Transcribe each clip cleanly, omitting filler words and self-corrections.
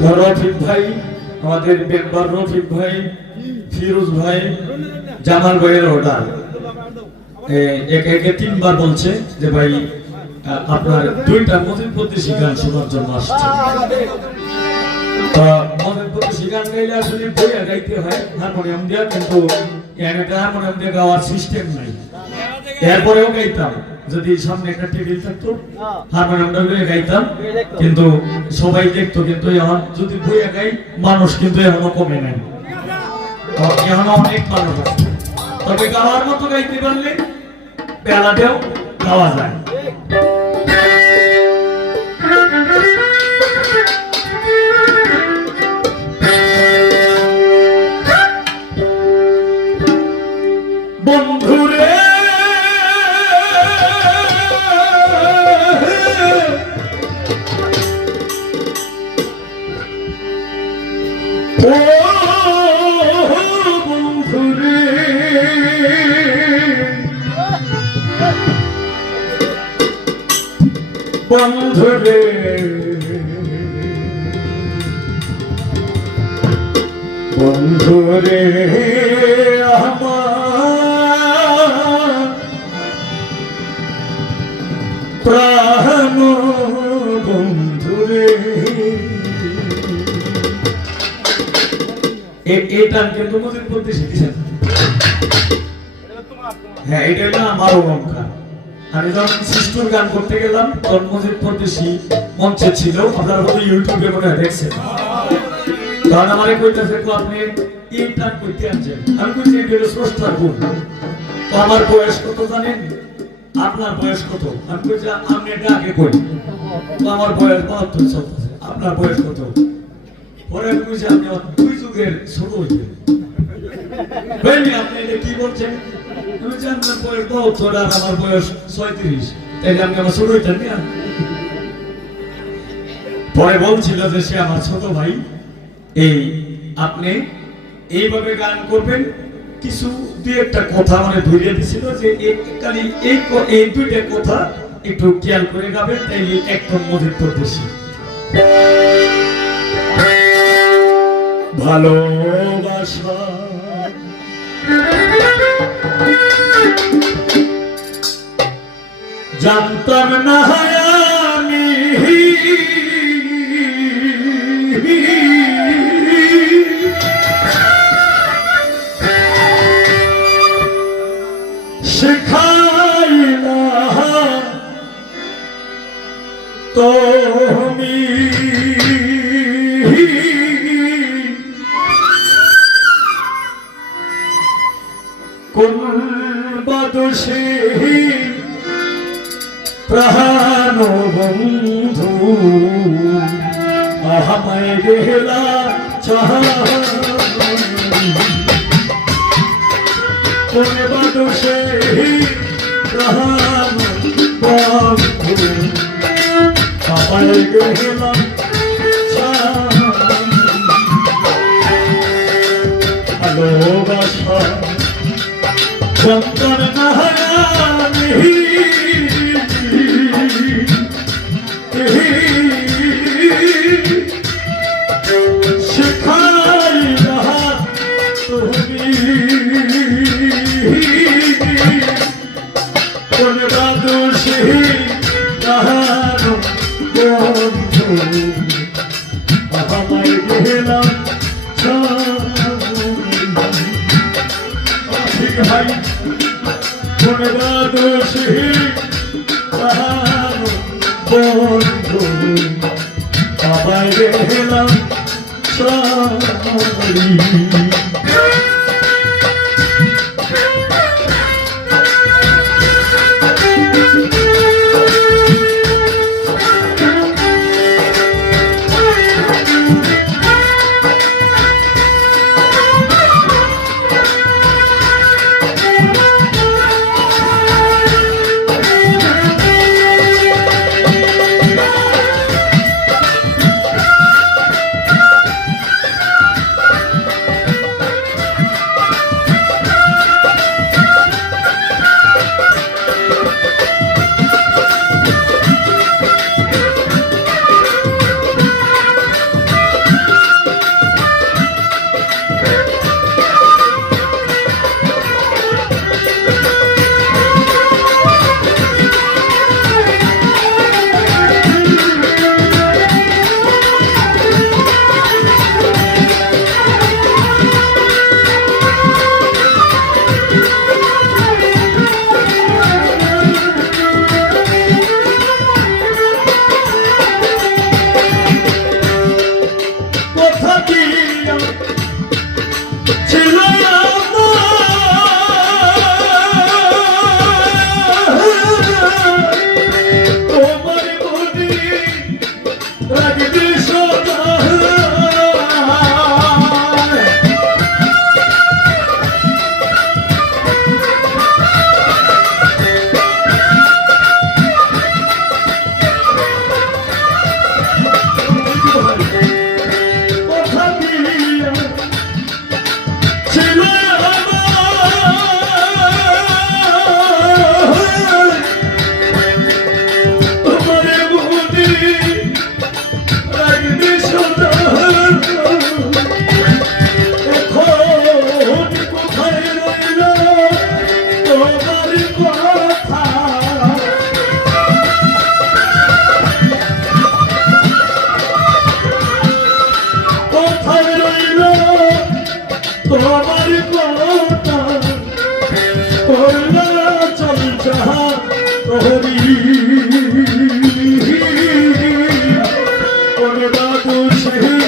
রফিক ভাই, আমাদের মেম্বার রফিক ভাই, ফিরোজ ভাই, জামাল ভাইয়ের অর্ডার একে তিনবার বলছে যে ভাই আপনার দুইটা মজিদ প্রতিশী গান শোনার জন্য আসছে। মজিদ প্রতিশী গান গাইলে আসলে বইয়া গাইতে হয় হারমোনিয়াম দিয়ে, কিন্তু হারমোনিয়াম দিয়ে গাওয়ার সিস্টেম নাই। এরপরেও গাইতাম, যদি সামনে একটা টেবিল থাকতো হারমোনিয়ামটা লয়ে গাইতাম, কিন্তু সবাই দেখতো। কিন্তু এখন যদি বইয়া গাই মানুষ কিন্তু এখনো কমে নাই, এখনো অনেক মানুষ আছে। তবে গাওয়ার মতো গাইতে পারলে বেলাতেও গাওয়া যায়। বন্ধুরে বন্ধুরে বন্ধুরে আমার প্রাণ বন্ধুরে। এটা কিন্তু মজিদ বলতে শিখেছেন। হ্যাঁ, এটা হলো আমার অলঙ্কার। আমি যখন সিস্টুর গান করতে গেলাম তখন মজিদ পরদেশি মঞ্চে ছিল, আপনারা হয়তো ইউটিউবে মনে হয় দেখছেন। তখন আমারে কইতেছে আপনি এই গান করতে আনছেন। আমি কইছি এটা হলো স্রষ্টার গুণ। তো আমার বয়স কত জানেন? আপনার বয়স কত? আমি কইছি আপনি এটা আগে কই। তো আমার বয়স 72 চলতেছে। আপনার বয়স কত? পরে আমি কইছি আপনি দুই যুগের ছোট হইতেন। ভাই আপনি এটা কি বলছেন? আমি জানি আপনার বয়স 72 আর আমার বয়স 36, তাইলে আমি আমার ছোট হইতেন না। পরে বলছিল যে সে আমার ছোট ভাই, এই আপনি এইভাবে গান করবেন। কিছু দুই একটা কথা মানে ধরিয়ে দিছিল যে এই দুইটা কথা একটু খেয়াল করে গাবেন, তাইলে একদম মজিদ পরদেশি। ভালোবাসা জানতাম না আমি, শেখাইলা তুমি কোন বাদশে প্রাণ বন্ধু আমায় গেলা কোন বাদশে প্রাণ বন্ধু আমায় গেলা ভালোবাসা সন্তান নাহারামি শেখাইলা তুমি কোন বাদশে প্রাণ বন্ধু আমায় গেলাম ভাই কোন বাদশে প্রাণ বন্ধু আমায় গেলাম আমার কথা করলা চল যাহা তোহরি কোন বাবু সেই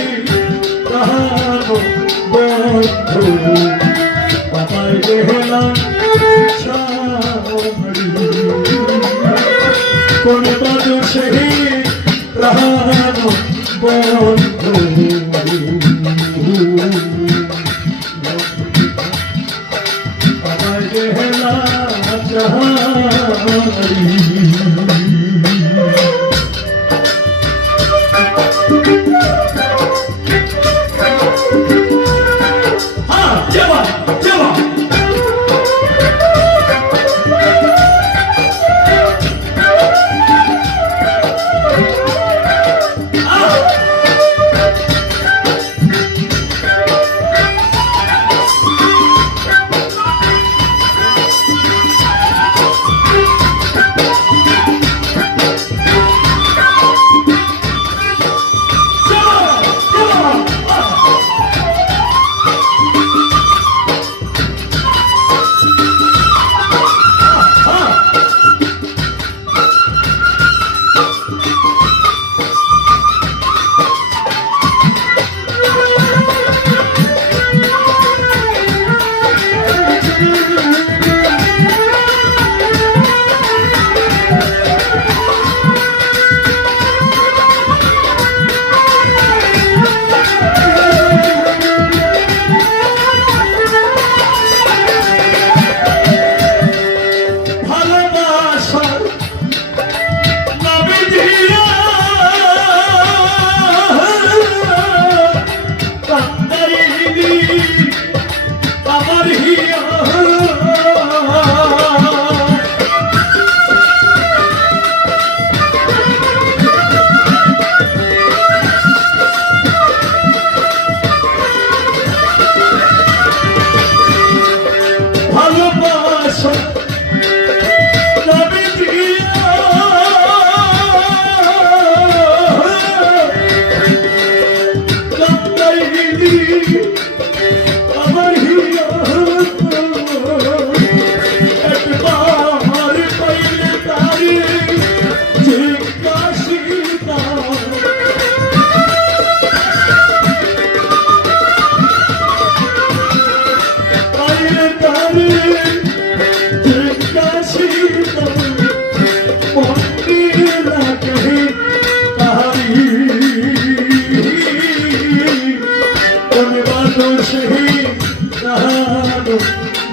তাহানো বন্ধু বাবাই গেলাম সামরি কোন বাবু সেই তাহানো বন্ধু বাবাই গেলাম সামরি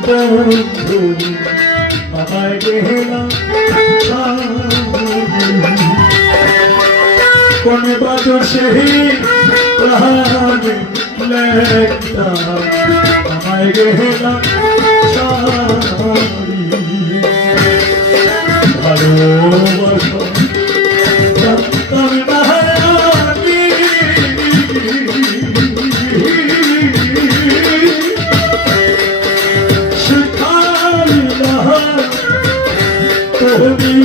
বন্ধু বাবাই গেলাম কোন বাদর সেই প্রাণ লেখা বাবাই গেলাম ভালোবাসা জানতাম না আমি Oh